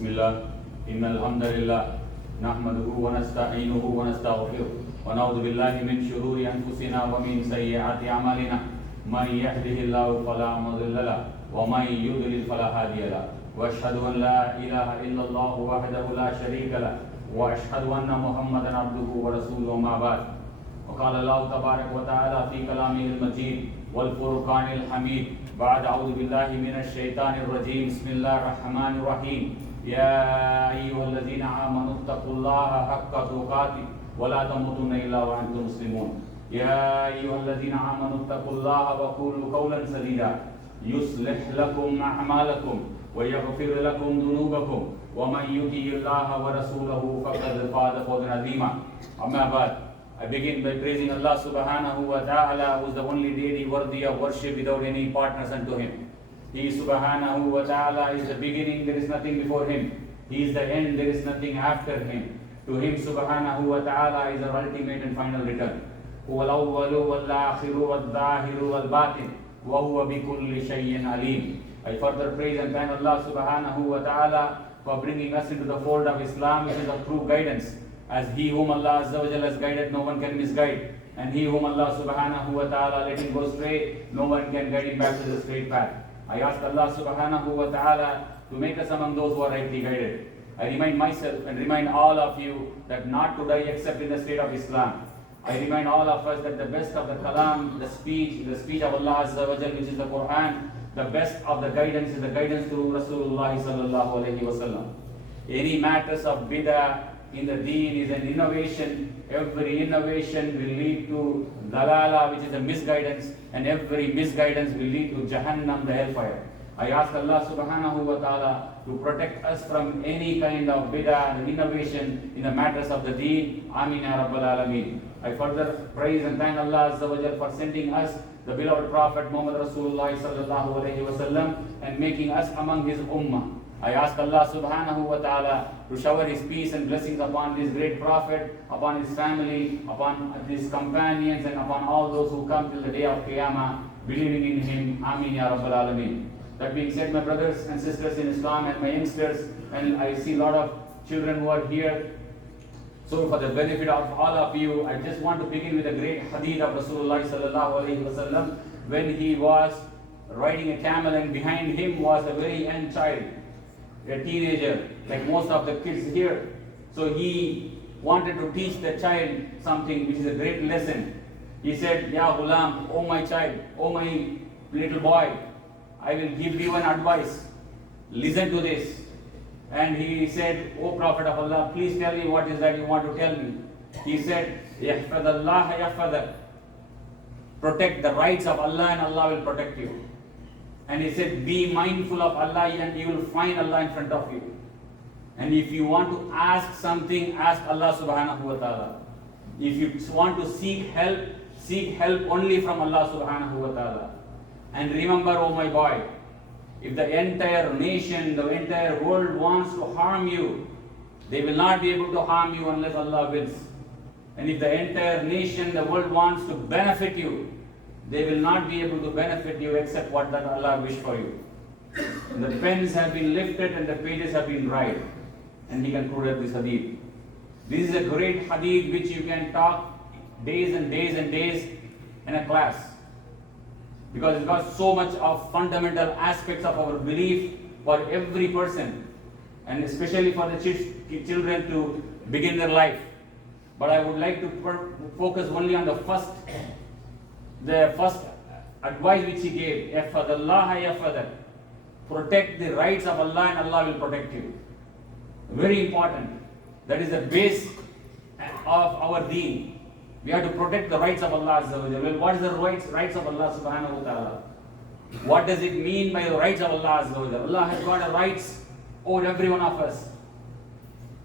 بسم الله إن الحمد لله نحمده ونستعينه ونستغفره ونعوذ بالله من شرور أنفسنا ومن سيئات أعمالنا من يهده الله فلا مضل له ومن يضلل فلا هادي له وأشهد أن لا إله إلا الله وحده لا شريك له وأشهد أن محمدا عبده ورسوله ما بعد وقال الله تبارك وتعالى في كلامه المجيد والفرقان الحميد بعد أعوذ بالله من الشيطان الرجيم بسم الله الرحمن الرحيم يا أيها الذين آمنوا اتقوا الله حق تقاته ولا تموتن إلا وأنتم مسلمون يا أيها الذين آمنوا اتقوا الله وقولوا قولا سديدا يصلح لكم أعمالكم ويغفر لكم ذنوبكم ومن يطع الله ورسوله فقد فاز فوزا عظيما أما بعد I begin by praising Allah subhanahu wa ta'ala, who is the only deity worthy of worship without any partners unto him. He subhanahu wa ta'ala is the beginning, there is nothing before him. He is the end, there is nothing after him. To him subhanahu wa ta'ala is our ultimate and final return. هو الأول والآخر والظاهر والباطن وهو بكل شيء عليم. I further praise and thank Allah subhanahu wa ta'ala for bringing us into the fold of Islam, which is of true guidance. As he whom Allah Azza wa Jalla has guided, no one can misguide. And he whom Allah subhanahu wa ta'ala let him go astray, no one can guide him back to the straight path. I ask Allah subhanahu wa ta'ala to make us among those who are rightly guided. I remind myself and remind all of you that not to die except in the state of Islam. I remind all of us that the best of the kalam, the speech of Allah Azza wa Jalla, which is the Quran, the best of the guidance is the guidance through Rasulullah sallallahu alayhi wa sallam. Any matters of bid'ah in the deen is an innovation. Every innovation will lead to dalala, which is a misguidance, and every misguidance will lead to Jahannam, the hellfire. I ask Allah subhanahu wa ta'ala to protect us from any kind of bid'ah and innovation in the matters of the deen. Ameen ya Rabbal Alameen. I further praise and thank Allah Azza wa Jal for sending us the beloved Prophet Muhammad Rasulullah sallallahu alayhi wa sallam and making us among his ummah. I ask Allah subhanahu wa ta'ala to shower his peace and blessings upon this great prophet, upon his family, upon his companions, and upon all those who come till the day of Qiyamah believing in him. Ameen ya Rabbal Alameen. That being said, my brothers and sisters in Islam and my youngsters, and I see a lot of children who are here. So for the benefit of all of you, I just want to begin with a great hadith of Rasulullah sallallahu alayhi wa sallam when he was riding a camel and behind him was a very young child, a teenager, like most of the kids here. So he wanted to teach the child something which is a great lesson. He said, Ya Ghulam, oh my child, oh my little boy, I will give you an advice. Listen to this. And he said, O Prophet of Allah, please tell me what is that you want to tell me. He said, Yahfadallah yahfadak. Protect the rights of Allah and Allah will protect you. And he said, be mindful of Allah and you will find Allah in front of you. And if you want to ask something, ask Allah subhanahu wa ta'ala. If you want to seek help only from Allah subhanahu wa ta'ala. And remember, oh my boy, if the entire nation, the entire world wants to harm you, they will not be able to harm you unless Allah wills. And if the entire nation, the world wants to benefit you, they will not be able to benefit you except what that Allah wished for you. And the pens have been lifted and the pages have been dried. And he concluded this hadith. This is a great hadith which you can talk days and days and days in a class. Because it's got so much of fundamental aspects of our belief for every person. And especially for the children to begin their life. But I would like to focus only on the first advice which he gave. Yahfadallah yahfadak. Protect the rights of Allah and Allah will protect you. Very important. That is the base of our deen. We have to protect the rights of Allah Azza wa Jalla. Well, what is the rights of Allah subhanahu wa ta'ala? What does it mean by the rights of Allah Azza wa Jalla? Allah has got a rights over every one of us.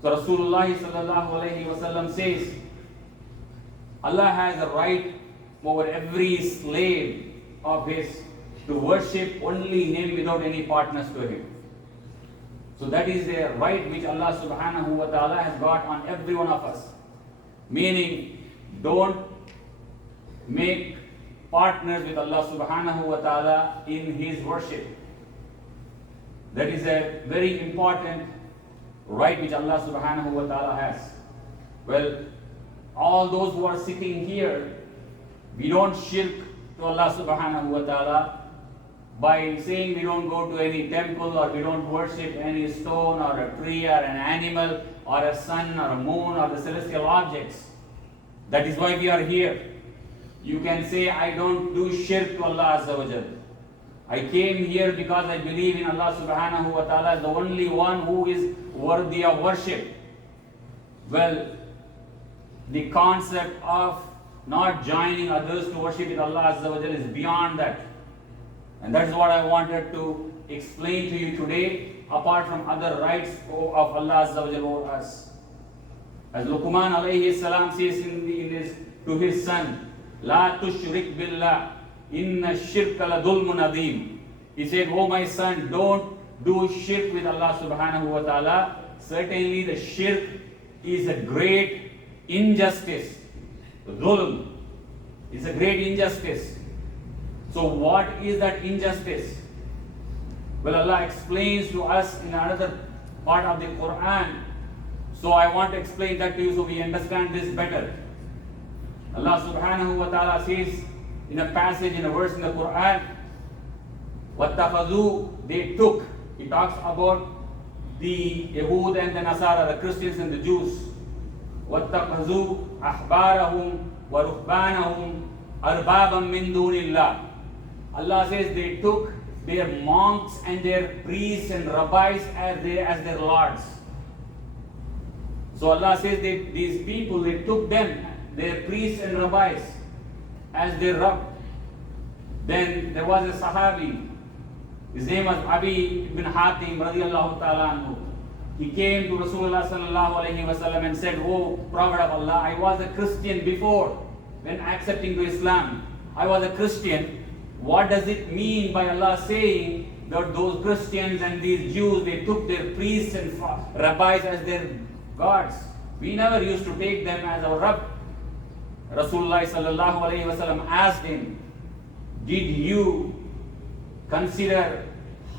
So Rasulullah sallallahu alayhi wa sallam says, Allah has a right over every slave of his to worship only him without any partners to him. So that is the right which Allah subhanahu wa ta'ala has got on every one of us. Meaning, don't make partners with Allah subhanahu wa ta'ala in his worship. That is a very important right which Allah subhanahu wa ta'ala has. Well, all those who are sitting here, we don't shirk to Allah subhanahu wa ta'ala by saying we don't go to any temple or we don't worship any stone or a tree or an animal or a sun or a moon or the celestial objects. That is why we are here. You can say, I don't do shirk to Allah Azza wa Jal. I came here because I believe in Allah subhanahu wa ta'ala as the only one who is worthy of worship. Well, the concept of not joining others to worship with Allah Azza wa Jal is beyond that. And that's what I wanted to explain to you today, apart from other rights of Allah Azza wa Jal over us. As Luqman alayhi salam says to his son, La tushrik billah, inna shirka la dhulmun adhim. He said, oh my son, don't do shirk with Allah subhanahu wa ta'ala. Certainly the shirk is a great injustice. The dhulm is a great injustice. So what is that injustice? Well, Allah explains to us in another part of the Quran. So I want to explain that to you so we understand this better. Allah subhanahu wa ta'ala says in a passage, in a verse in the Quran, وَاتَّخَذُوا, they took. He talks about the Yahud and the Nasara, the Christians and the Jews. وَاتَّخَذُوا أَحْبَارَهُمْ وَرُهْبَانَهُمْ أَرْبَابًا مِّن دُونِ اللَّهِ. Allah says they took their monks and their priests and rabbis as their lords. So Allah says these people, they took them, their priests and rabbis, as their Rabb. Then there was a Sahabi, his name was Abi ibn Hatim radiyallahu ta'ala anhu. He came to Rasulullah sallallahu alayhi wa sallam and said, oh Prophet of Allah, I was a Christian before, when accepting to Islam. I was a Christian. What does it mean by Allah saying that those Christians and these Jews, they took their priests and rabbis as their gods? We never used to take them as our Rabb. Rasulullah sallallahu alayhi wa sallam asked him, did you consider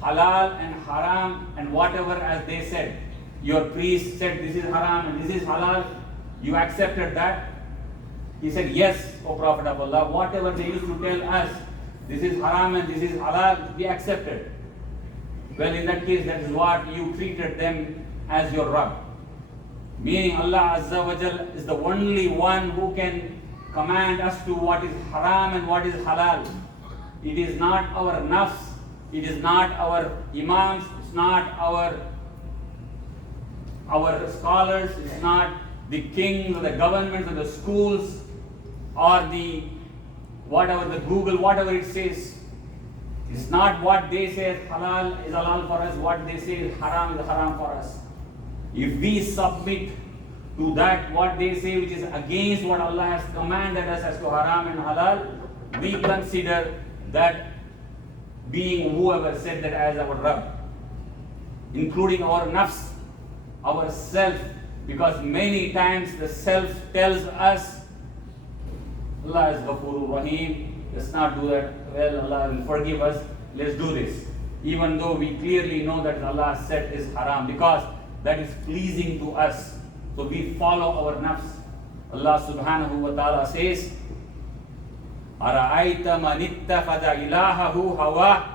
halal and haram and whatever as they said? Your priest said this is haram and this is halal. You accepted that? He said, yes, O Prophet of Allah. Whatever they used to tell us, this is haram and this is halal, we accepted. Well, in that case, that is what you treated them as your Rabb. Meaning Allah Azza wa Jal is the only one who can command us to what is haram and what is halal. It is not our nafs, it is not our imams, it's not our scholars, it's not the kings or the governments or the schools or the whatever, the Google, whatever it says. It's not what they say is halal is halal for us, what they say is haram for us. If we submit to that, what they say which is against what Allah has commanded us as to haram and halal, we consider that being whoever said that as our Rabb, including our nafs, our self, because many times the self tells us, Allah is Ghafurur Rahim, let's not do that, well, Allah will forgive us, let's do this. Even though we clearly know that Allah said is haram, because that is pleasing to us. So we follow our nafs. Allah subhanahu wa ta'ala says, أَرَأَيْتَ مَنِ اتَّخَذَ إِلَهَهُ هَوَاهُ.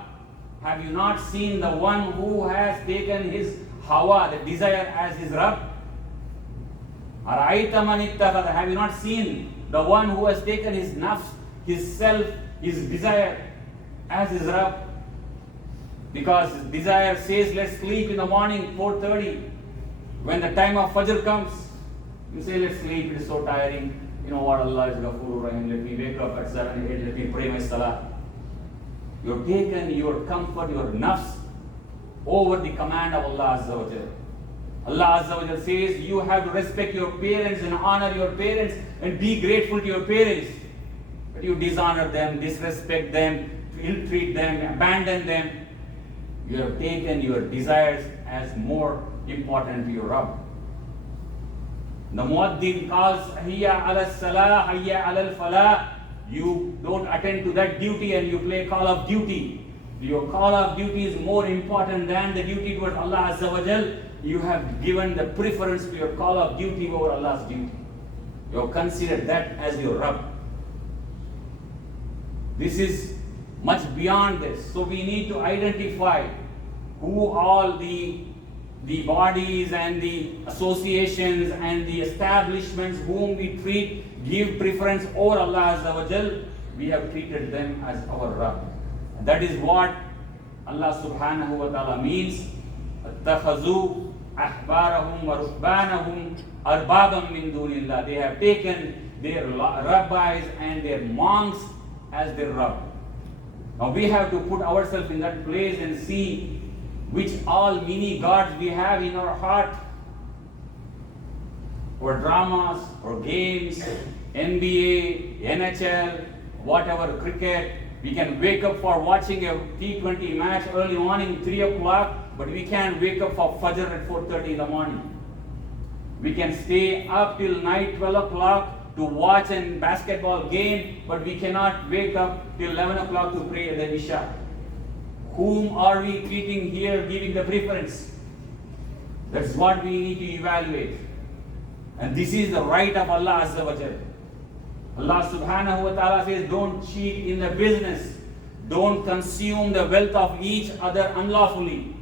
Have you not seen the one who has taken his hawa, the desire, as his Rabb? أَرَأَيْتَ مَنِ اتَّخَذَ. Have you not seen the one who has taken his nafs, his self, his desire as his Rabb? Because his desire says, let's sleep in the morning, 4:30. When the time of Fajr comes, you say, let's sleep, it is so tiring. You know what, Allah is Ghafurur Rahim, let me wake up at 7, 8, let me pray my salah. You've taken your comfort, your nafs, over the command of Allah Azza wa Jal. Allah Azza wa Jal says, you have to respect your parents and honor your parents and be grateful to your parents. But you dishonor them, disrespect them, ill-treat them, abandon them. You have taken your desires as more important to your Rabb. The Muaddin calls, Hayya ala salah, Hayya ala falah. You don't attend to that duty and you play call of duty. your call of duty is more important than the duty towards Allah Azza wa Jal, you have given the preference to your call of duty over Allah's duty. You have considered that as your Rabb. This is much beyond this. So we need to identify who all the bodies and the associations and the establishments whom we give preference over Allah Azza wa Jal. We have treated them as our Rabb. That is what Allah subhanahu wa ta'ala means. اتَّخَذُوا أَحْبَارَهُمْ وَرُهْبَانَهُمْ أَرْبَابًا مِّن دُونِ اللَّهِ. They have taken their rabbis and their monks as their Rabb. Now we have to put ourselves in that place and see which all mini gods we have in our heart. Or dramas, or games, NBA, NHL, whatever, cricket. We can wake up for watching a T20 match early morning, 3 o'clock, but we can't wake up for Fajr at 4:30 in the morning. We can stay up till night, 12 o'clock, to watch a basketball game, but we cannot wake up till 11 o'clock to pray the Isha. Whom are we treating here, giving the preference? That's what we need to evaluate. And this is the right of Allah Azza wa Jalla. Allah subhanahu wa ta'ala says, don't cheat in the business. Don't consume the wealth of each other unlawfully.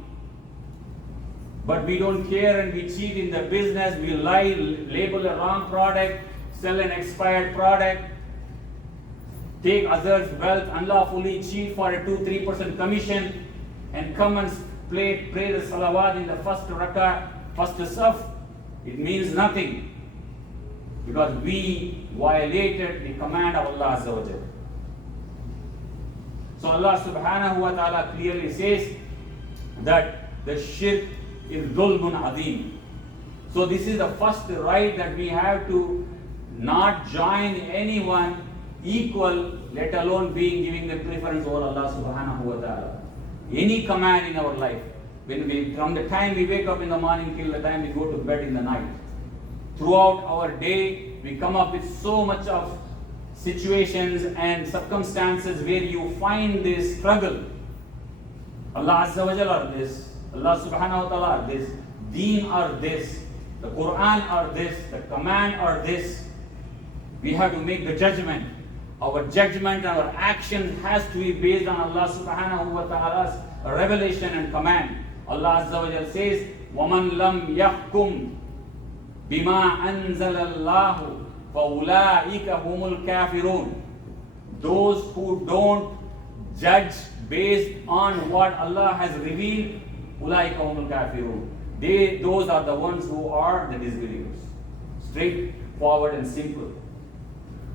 But we don't care and we cheat in the business. We lie, label a wrong product, sell an expired product, take others' wealth unlawfully, cheat for a 2-3% commission, and come and pray the salawat in the first rak'ah, first saf. It means nothing. Because we violated the command of Allah Azza wa Jalla. So Allah subhanahu wa ta'ala clearly says that the shirk is dhulmun adhim. So this is the first right that we have to not join anyone equal, let alone giving the preference over Allah subhanahu wa ta'ala. Any command in our life, from the time we wake up in the morning till the time we go to bed in the night, throughout our day, we come up with so much of situations and circumstances where you find this struggle. Allah Azza wa Jalla are this, Allah subhanahu wa ta'ala are this, Deen are this, the Quran are this, the command are this. We have to make the judgment. Our judgment and our action has to be based on Allah subhanahu wa ta'ala's revelation and command. Allah Azza wa Jalla says, وَمَنْ لَمْ يَحْكُمْ بِمَا أَنزَلَ اللَّهُ فَأُولَٰئِكَ هُمُ الْكَافِرُونَ. Those who don't judge based on what Allah has revealed, أُولَٰئِكَ هُمُ الْكَافِرُونَ. Those are the ones who are the disbelievers. Straightforward and simple.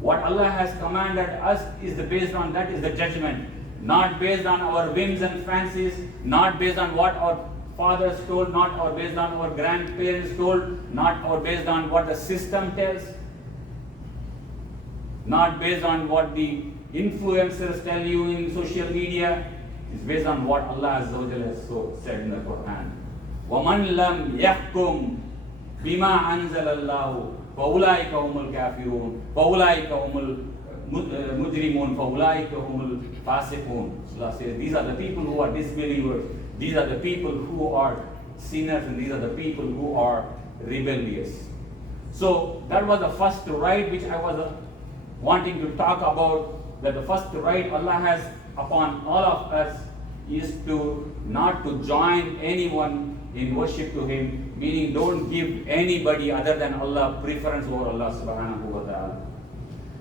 What Allah has commanded us is based on that is the judgment, not based on our whims and fancies, not based on what our fathers told, not based on our grandparents told, not based on what the system tells, not based on what the influencers tell you in social media. It's based on what Allah Azza wa Jalla has said in the Quran. وَمَنْ لَمْ يَحْكُمْ بِمَا أَنزَلَ اللَّهُ فَأُولَٰئِكَ هُمُ الْكَافِرُونَ فَأُولَٰئِكَ هُمُ الْمُجْرِمُونَ فَأُولَٰئِكَ هُمُ الْفَاسِقُونَ. Allah says these are the people who are disbelievers, these are the people who are sinners, and these are the people who are rebellious. So that was the first right which I was wanting to talk about, that the first right Allah has upon all of us is to not to join anyone in worship to Him, meaning don't give anybody other than Allah preference over Allah subhanahu wa ta'ala.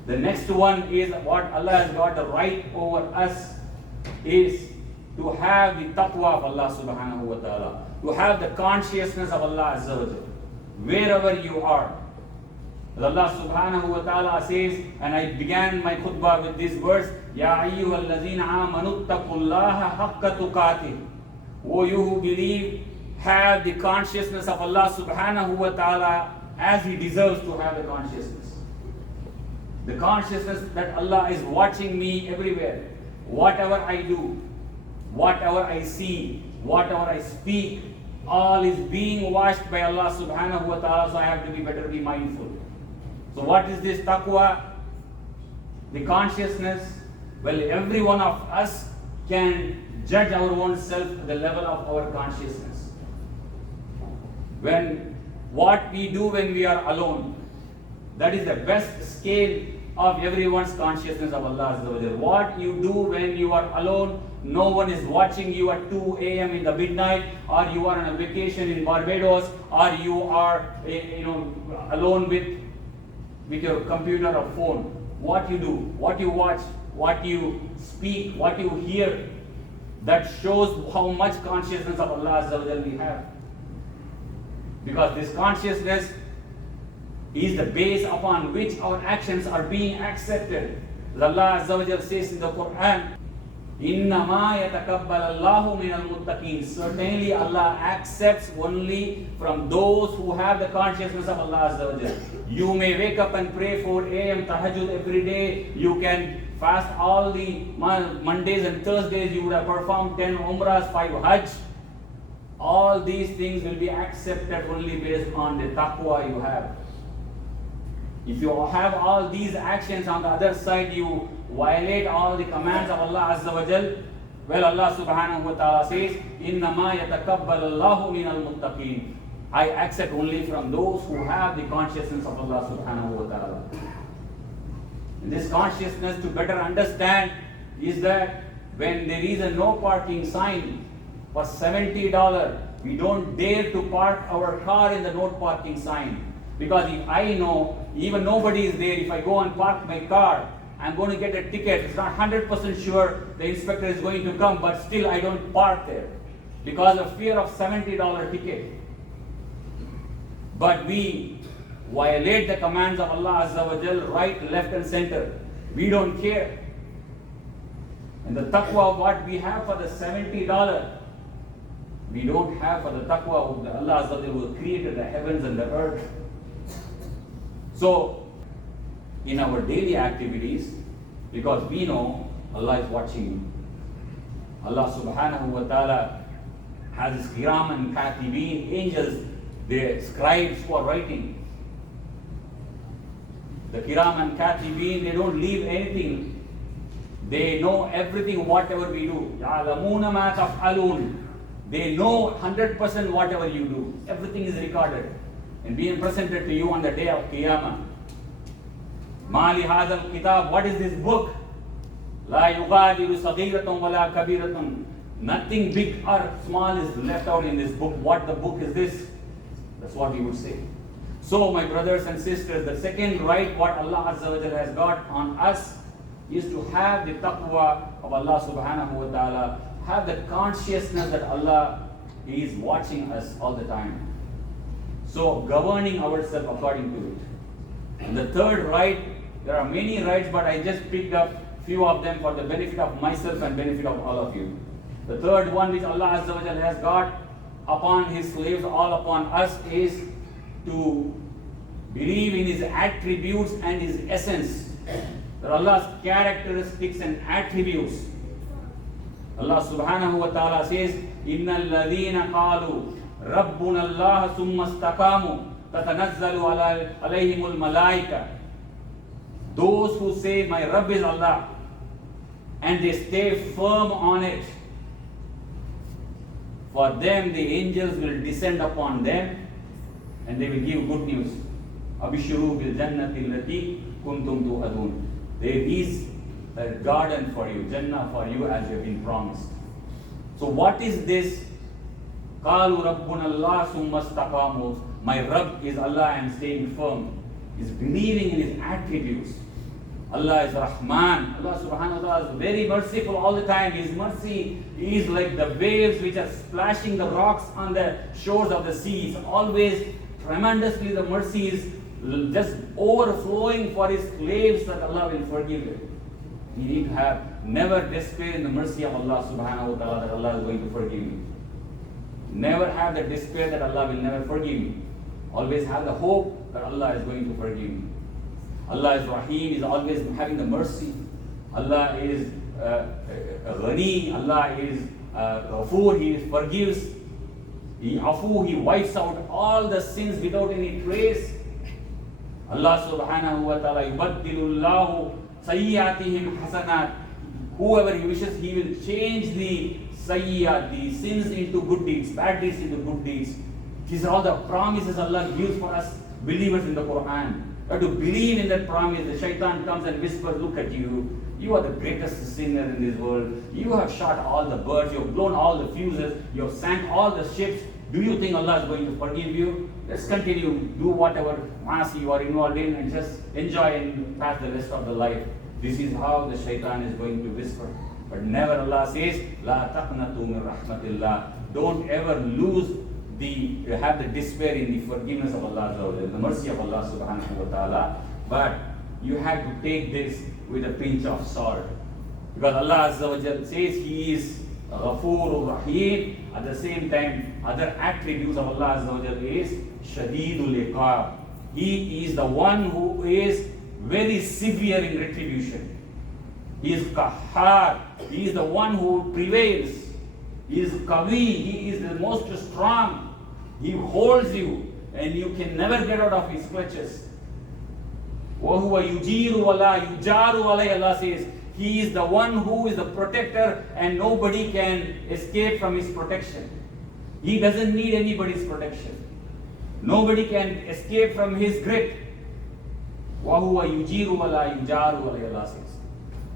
The next one is what Allah has got the right over us is to have the taqwa of Allah subhanahu wa ta'ala, to have the consciousness of Allah Azza wa Jalla, wherever you are. Allah subhanahu wa ta'ala says, and I began my khutbah with this verse, Ya ayyuhal lazina amanu taqullaha haqqa tuqatih. O you who believe, have the consciousness of Allah subhanahu wa ta'ala as He deserves to have the consciousness. The consciousness that Allah is watching me everywhere. Whatever I do, whatever I see, whatever I speak, all is being watched by Allah subhanahu wa ta'ala, so I have to be mindful. So what is this taqwa? The consciousness. Well, every one of us can judge our own self at the level of our consciousness. What we do when we are alone, that is the best scale of everyone's consciousness of Allah Azza wa Jal. What you do when you are alone, no one is watching you at 2 a.m. in the midnight, or you are on a vacation in Barbados, or you are alone with your computer or phone. What you do, what you watch, what you speak, what you hear, that shows how much consciousness of Allah Azza wa Jal we have. Because this consciousness is the base upon which our actions are being accepted. As Allah Azza wa Jal says in the Quran, إِنَّمَا يَتَقَبَّلَ اللَّهُ مِنَ الْمُتَّقِينَ. Certainly Allah accepts only from those who have the consciousness of Allah Azza wa Jal. You may wake up and pray 4 a.m. tahajjud every day. You can fast all the Mondays and Thursdays. You would have performed 10 umrahs, 5 hajj. All these things will be accepted only based on the taqwa you have. If you have all these actions, on the other side you violate all the commands of Allah Azza wa Jal, well, Allah Subhanahu wa Ta'ala says, إِنَّمَا يَتَقَبَّلَ اللَّهُ مِنَ الْمُتَّقِينَ. I accept only from those who have the consciousness of Allah Subhanahu wa Ta'ala. And this consciousness, to better understand, is that when there is a no parking sign for $70, we don't dare to park our car in the no parking sign. Because if I know, even nobody is there, if I go and park my car, I'm going to get a ticket. It's not 100% sure the inspector is going to come, but still I don't park there because of fear of $70 ticket. But we violate the commands of Allah Azza wa Jal, right, left and center. We don't care. And the taqwa of what we have for the $70, we don't have for the taqwa of Allah Azza wa Jal who created the heavens and the earth. So, in our daily activities, because we know Allah is watching you. Allah Subhanahu wa Ta'ala has his kiram and katibeen, angels, the scribes who are writing. The kiram and katibeen, they don't leave anything. They know everything, whatever we do. يَعْلَمُونَ مَا تَفْعَلُونَ. They know 100% whatever you do. Everything is recorded and being presented to you on the day of Qiyamah. Mali hadal kitab, what is this book? La yughadiru saghiratan wala kabiratun. Nothing big or small is left out in this book. What the book is this? That's what we would say. So, my brothers and sisters, the second right what Allah Azza wa Jalla has got on us is to have the taqwa of Allah Subhanahu wa Ta'ala, have the consciousness that Allah is watching us all the time. So, governing ourselves according to it. And the third right, there are many rights, but I just picked up few of them for the benefit of myself and benefit of all of you. The third one which Allah Azza wa Jalla has got upon His slaves, all upon us, is to believe in His attributes and His essence. That Allah's characteristics and attributes. Allah Subhanahu wa Ta'ala says, إِنَّ الَّذِينَ قَالُوا رَبُّنَا اللَّهَ ثُمَّ اسْتَقَامُوا تَتَنَزَّلُ عَلَيْهِمُ الْمَلَائِكَةُ. Those who say, my Rabb is Allah, and they stay firm on it, for them the angels will descend upon them and they will give good news. Abishuru bil jannati allati kuntum tu'adun. There is a garden for you, Jannah for you, as you have been promised. So what is this? Qalu rabbuna Allah summa istaqamu. My Rabb is Allah and staying firm. Is believing in His attributes. Allah is Rahman. Allah Subhanahu wa Ta'ala is very merciful all the time. His mercy is like the waves which are splashing the rocks on the shores of the seas. Always tremendously the mercy is just overflowing for His slaves that Allah will forgive them. You need to have never despair in the mercy of Allah Subhanahu wa Ta'ala that Allah is going to forgive you. Never have the despair that Allah will never forgive you. Always have the hope that Allah is going to forgive you. Allah is Rahim, is always having the mercy. Allah is Ghani, Allah is Ghafoor, He forgives. He Afu, He wipes out all the sins without any trace. Allah Subhanahu wa Ta'ala, Yubaddilullahu sayyatihim hasanat. Whoever He wishes, He will change the sayyat, the sins into good deeds, bad deeds into good deeds. These are all the promises Allah gives for us believers in the Quran. You have to believe in that promise. The shaitan comes and whispers, look at you. You are the greatest sinner in this world. You have shot all the birds. You have blown all the fuses. You have sank all the ships. Do you think Allah is going to forgive you? Let's continue. Do whatever maasi you are involved in and just enjoy and pass the rest of the life. This is how the shaitan is going to whisper. But never Allah says, La taqnatu min rahmatillah. Don't ever have the despair in the forgiveness of Allah, the mercy of Allah subhanahu wa ta'ala. But you have to take this with a pinch of salt. Because Allah Azza wa Jal says He is Ghafoor Rahim. At the same time, other attributes of Allah Azza wa Jal is Shadidul Iqab. He is the one who is very severe in retribution. He is Qahhar. He is the one who prevails. He is Kavi. He is the most strong. He holds you and you can never get out of His clutches. وَهُوَ يُجِيرُ وَلَا يُجَارُ عَلَيْهِ. Allah says, He is the one who is the protector and nobody can escape from His protection. He doesn't need anybody's protection. Nobody can escape from His grip. وَهُوَ يُجِيرُ وَلَا يُجَارُ عَلَيْهِ. Allah says.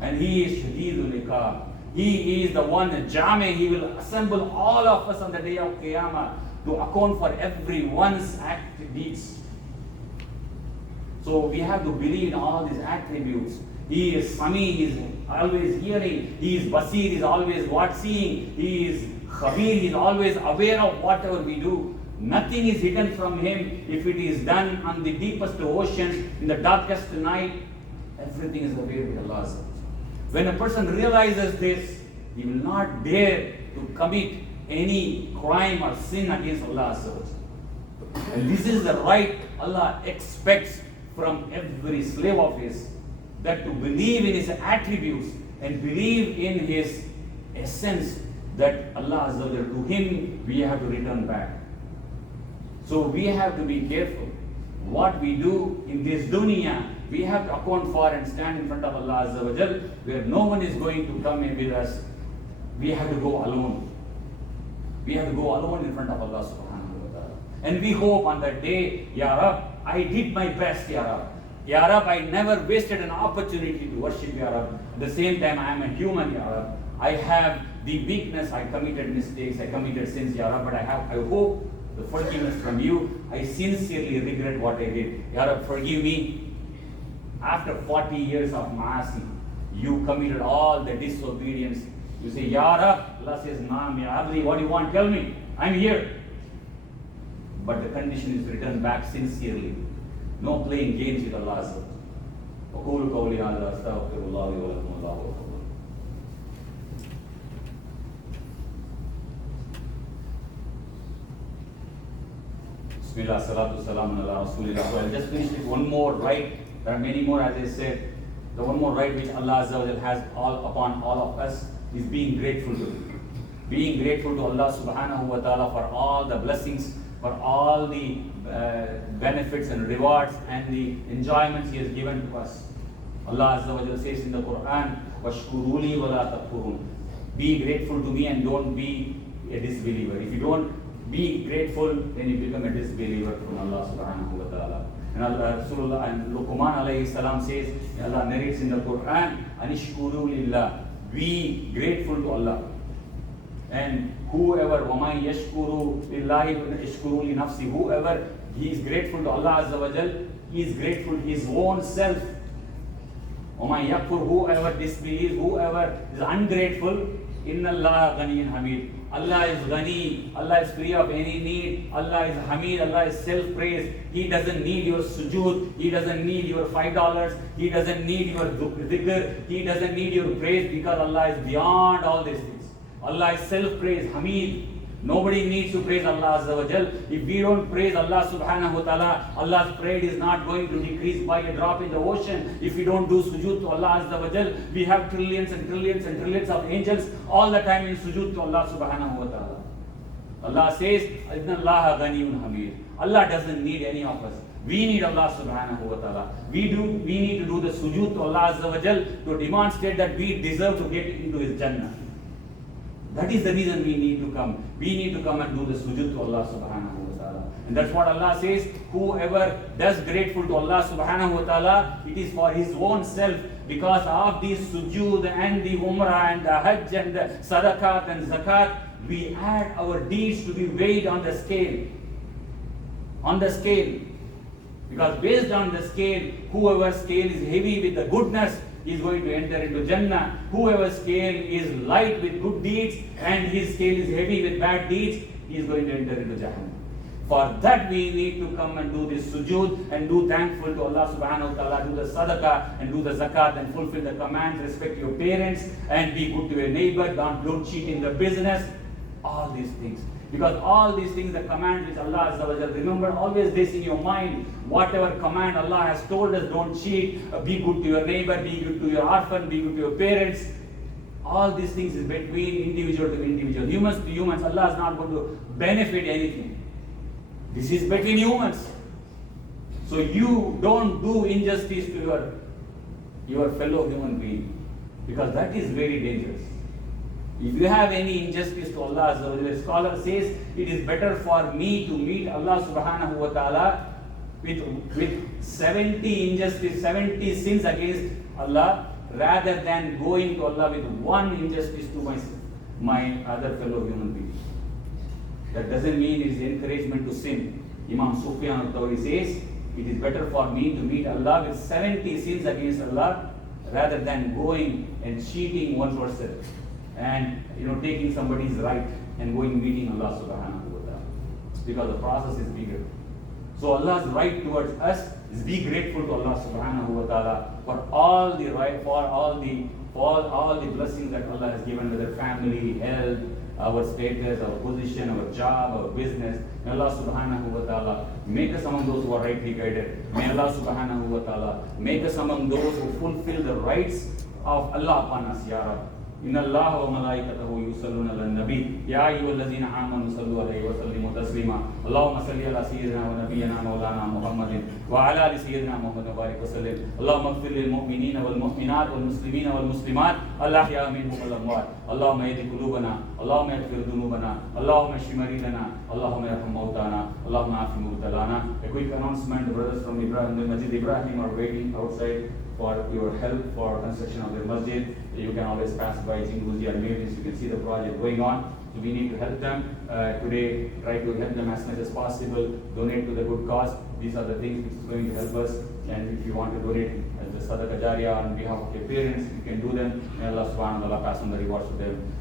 And He is Shadidul Iqab. He is the one, Jami. He will assemble all of us on the day of Qiyamah to account for everyone's deeds. So we have to believe in all these attributes. He is Sami, He is always hearing. He is Basir, He is always seeing. He is Khabir, He is always aware of whatever we do. Nothing is hidden from Him. If it is done on the deepest ocean, in the darkest night, everything is aware with Allah. When a person realizes this, he will not dare to commit any crime or sin against Allah. And this is the right Allah expects from every slave of His, that to believe in His attributes and believe in His essence, that Allah Azza wa Jalla, to Him we have to return back. So we have to be careful. What we do in this dunya, we have to account for and stand in front of Allah Azza wa Jal, where no one is going to come in with us. We have to go alone. We have to go alone in front of Allah subhanahu wa ta'ala. And we hope on that day, Ya Rab, I did my best, Ya Rab. Ya Rab, I never wasted an opportunity to worship Ya Rab. At the same time, I am a human, Ya Rab. I have the weakness, I committed mistakes, I committed sins, Ya Rab, but I hope the forgiveness from you. I sincerely regret what I did. Ya Rab, forgive me. After 40 years of maasi, you committed all the disobedience. You say, Ya Rab. Allah says, Naam, Ya Abdi, what do you want? Tell me. I'm here. But the condition is return back sincerely. No playing games with Allah. أقول قولي هذا أستغفر الله لي ولكم الله أكبر. Bismillah, salatu salam ala rasulillah. So I'll just finish with one more right. There are many more, as I said. The one more right which Allah Azza wa Jal has upon all of us is being grateful to Him. Being grateful to Allah subhanahu wa ta'ala for all the blessings, for all the benefits and rewards and the enjoyments He has given to us. Allah Azza wa Jal says in the Quran, وَاشْكُرُوا لِي وَلَا تَكْفُرُونَ. Be grateful to me and don't be a disbeliever. If you don't be grateful, then you become a disbeliever from Allah subhanahu wa ta'ala. And Allah, Rasulullah and Luqman alayhi salam says, Allah narrates in the Quran, Anishkuru lillah. Be grateful to Allah. And whoever, وَمَنْ يَشْكُرُ لِلَّهِ يَشْكُرُ لِنَفْسِهِ. Whoever he is grateful to Allah Azza wa Jal, he is grateful to his own self. وَمَنْ يَكْفُرْ. Whoever disbelieves, whoever is ungrateful, إِنَّ اللَّهَ غَنِيٌّ حَمِيدٌ. Allah is Ghani, Allah is free of any need, Allah is Hamid, Allah is self-praise. He doesn't need your sujood, He doesn't need your $5, He doesn't need your dhikr, He doesn't need your praise, because Allah is beyond all these things. Allah is self-praise, Hamid. Nobody needs to praise Allah Azza wa Jal. If we don't praise Allah subhanahu wa ta'ala, Allah's praise is not going to decrease by a drop in the ocean. If we don't do sujood to Allah Azza wa Jal, we have trillions and trillions and trillions of angels all the time in sujood to Allah subhanahu wa ta'ala. Allah says, Inna Allah ghaniyun hamid. Allah doesn't need any of us. We need Allah subhanahu wa ta'ala. We need to do the sujood to Allah Azza wa Jal to demonstrate that we deserve to get into His Jannah. That is the reason we need to come. We need to come and do the sujood to Allah subhanahu wa ta'ala. And that's what Allah says, whoever does grateful to Allah subhanahu wa ta'ala, it is for his own self, because of the sujood and the umrah and the hajj and the sadaqat and zakat, we add our deeds to be weighed on the scale. On the scale. Because based on the scale, whoever scale is heavy with the goodness is going to enter into Jannah. Whoever scale is light with good deeds and his scale is heavy with bad deeds, he is going to enter into Jahannam. For that we need to come and do this sujood and do thankful to Allah subhanahu wa ta'ala, do the sadaqah and do the zakat and fulfill the commands, respect your parents and be good to your neighbor, don't cheat in the business. All these things. Because all these things, the commands which Allah Azza wa Jalla, remember always this in your mind, whatever command Allah has told us, don't cheat, be good to your neighbor, be good to your orphan, be good to your parents. All these things is between individual to individual, humans to humans. Allah is not going to benefit anything. This is between humans. So you don't do injustice to your fellow human being, because that is very dangerous. If you have any injustice to Allah, the scholar says, it is better for me to meet Allah subhanahu wa ta'ala with 70 injustice, 70 sins against Allah, rather than going to Allah with one injustice to my other fellow human being. That doesn't mean it is encouragement to sin. Imam Sufyan al-Thawri says, it is better for me to meet Allah with 70 sins against Allah, rather than going and cheating one person and taking somebody's right and going meeting Allah subhanahu wa ta'ala. Because the process is bigger. So Allah's right towards us is be grateful to Allah subhanahu wa ta'ala for all the right, for all the blessings that Allah has given, whether family, health, our status, our position, our job, our business. May Allah subhanahu wa ta'ala make us among those who are rightly guided. May Allah subhanahu wa ta'ala make us among those who fulfill the rights of Allah upon us, Ya Rab. إن الله وملائكته يصلون على النبي يا أيها الذين آمنوا صلوا عليه وسلموا تسليما اللهم صل على سيدنا ونبينا مولانا محمد وعلى آل سيدنا محمد وبارك وسلم اللهم اغفر للمؤمنين والمؤمنات والمسلمين والمسلمات الأحياء منهم والأموات اللهم اهد قلوبنا اللهم اغفر ذنوبنا اللهم اشف مريضنا اللهم ارحم موتانا اللهم عاف مبتلانا. A quick announcement: the brothers from Masjid Ibrahim are waiting outside for your help for construction of the masjid. You can always pass by Jinguzi and Mavis. You can see the project going on. So we need to help them today. Try to help them as much as possible. Donate to the good cause. These are the things which is going to help us. And if you want to donate as the Sadaqah Jariyah on behalf of your parents, you can do them. May Allah subhanahu wa ta'ala pass on the rewards to them.